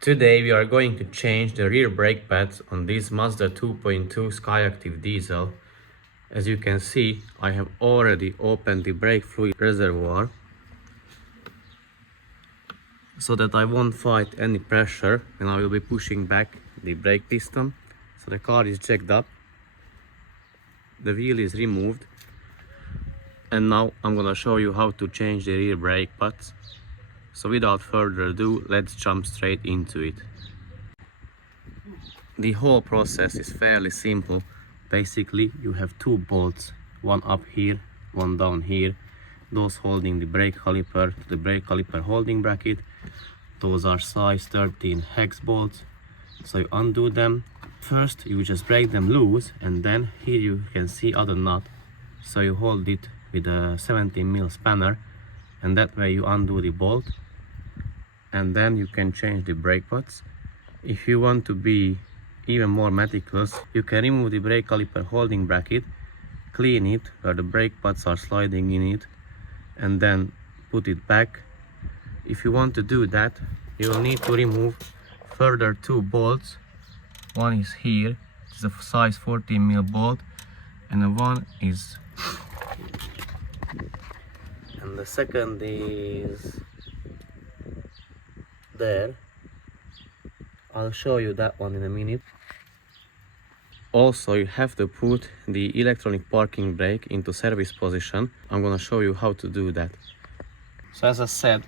Today we are going to change the rear brake pads on this Mazda 2.2 Skyactiv diesel. As you can see, I have already opened the brake fluid reservoir so that I won't fight any pressure when I will be pushing back the brake piston. So the car is jacked up, the wheel is removed, and now I'm gonna show you how to change the rear brake pads. So without further ado, let's jump straight into it. The whole process is fairly simple. Basically, you have two bolts, one up here, one down here, those holding the brake caliper to the brake caliper holding bracket. Those are size 13 hex bolts. So you undo them. First you just break them loose, and then here you can see other nut. So you hold it with a 17mm spanner, and that way you undo the bolt, and then you can change the brake pads. If you want to be even more meticulous, you can remove the brake caliper holding bracket, clean it where the brake pads are sliding in it, and then put it back. If you want to do that, you will need to remove further two bolts. One is here, it's a size 14mm bolt, and the second is there. I'll show you that one in a minute. Also, you have to put the electronic parking brake into service position. I'm gonna show you how to do that. So as I said,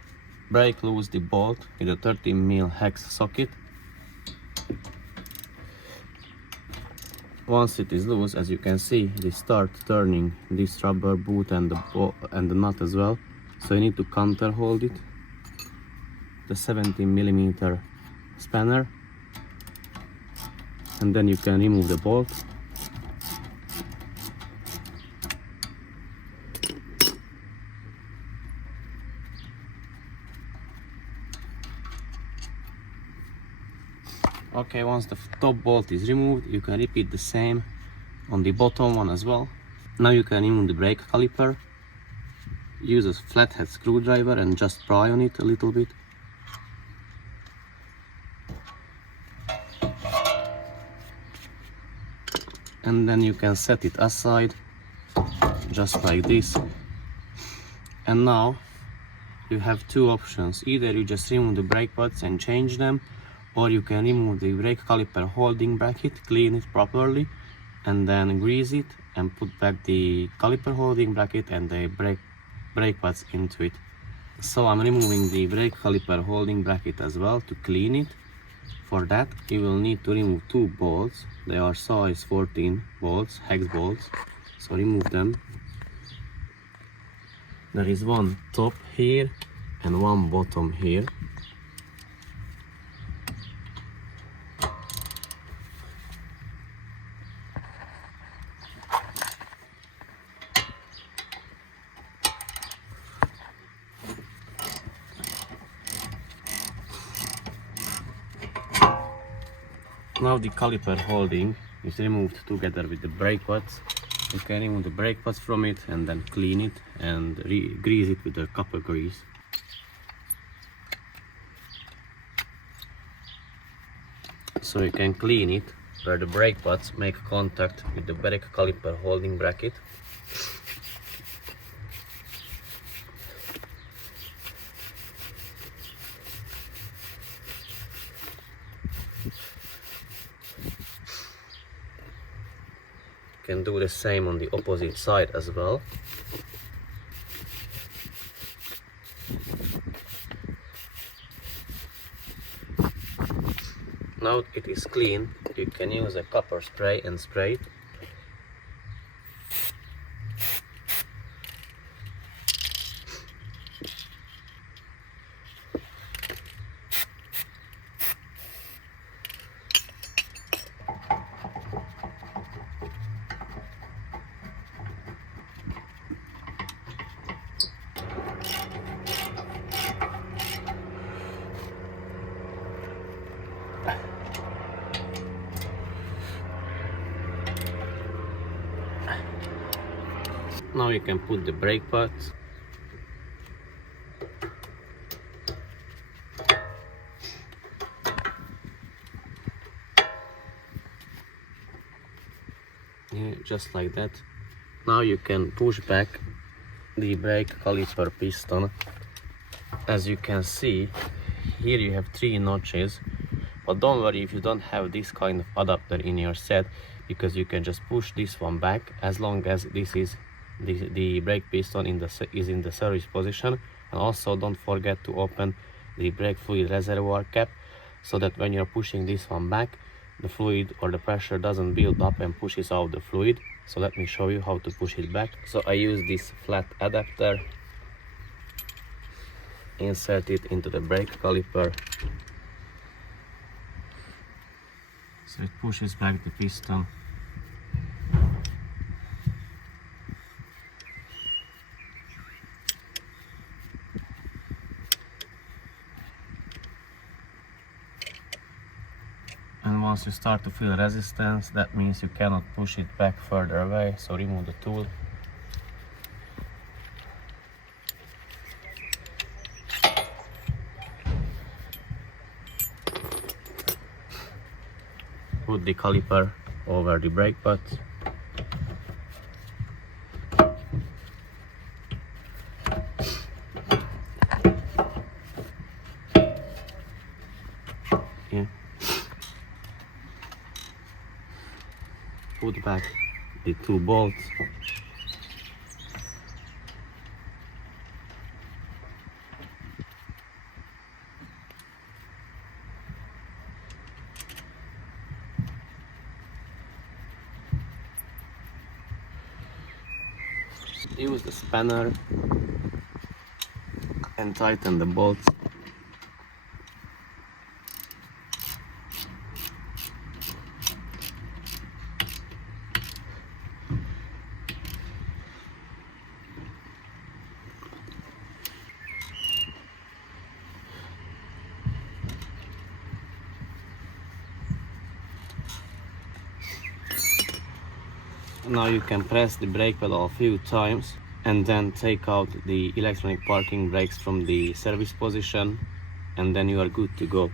break loose the bolt with a 13mm hex socket. Once it is loose, as you can see, they start turning this rubber boot and the nut as well. So you need to counter hold it, the 17mm spanner, and then you can remove the bolt. Okay, once the top bolt is removed, you can repeat the same on the bottom one as well. Now you can remove the brake caliper. Use a flathead screwdriver and just pry on it a little bit. And then you can set it aside, just like this. And now you have two options. Either you just remove the brake pads and change them, or you can remove the brake caliper holding bracket, clean it properly, and then grease it and put back the caliper holding bracket and the brake pads into it. So I'm removing the brake caliper holding bracket as well to clean it. For that you will need to remove two bolts. They are size 14 bolts, hex bolts. So remove them. There is one top here and one bottom here. Now the caliper holding is removed together with the brake pads. You can remove the brake pads from it and then clean it and grease it with the copper grease. So you can clean it where the brake pads make contact with the brake caliper holding bracket. You can do the same on the opposite side as well. Now it is clean, you can use a copper spray and spray it. Now you can put the brake pads. just like that. Now you can push back the brake caliper piston. As you can see, here you have 3 notches, but don't worry if you don't have this kind of adapter in your set, because you can just push this one back as long as this is the brake piston is in the service position. And also don't forget to open the brake fluid reservoir cap, so that when you're pushing this one back, the fluid or the pressure doesn't build up and pushes out the fluid. So let me show you how to push it back. So I use this flat adapter, insert it into the brake caliper, so it pushes back the piston. And once you start to feel resistance, that means you cannot push it back further away, so remove the tool. Put the caliper over the brake pad. Yeah. Put back the 2 bolts. Use the spanner and tighten the bolts. Now you can press the brake pedal a few times and then take out the electronic parking brakes from the service position, and then you are good to go.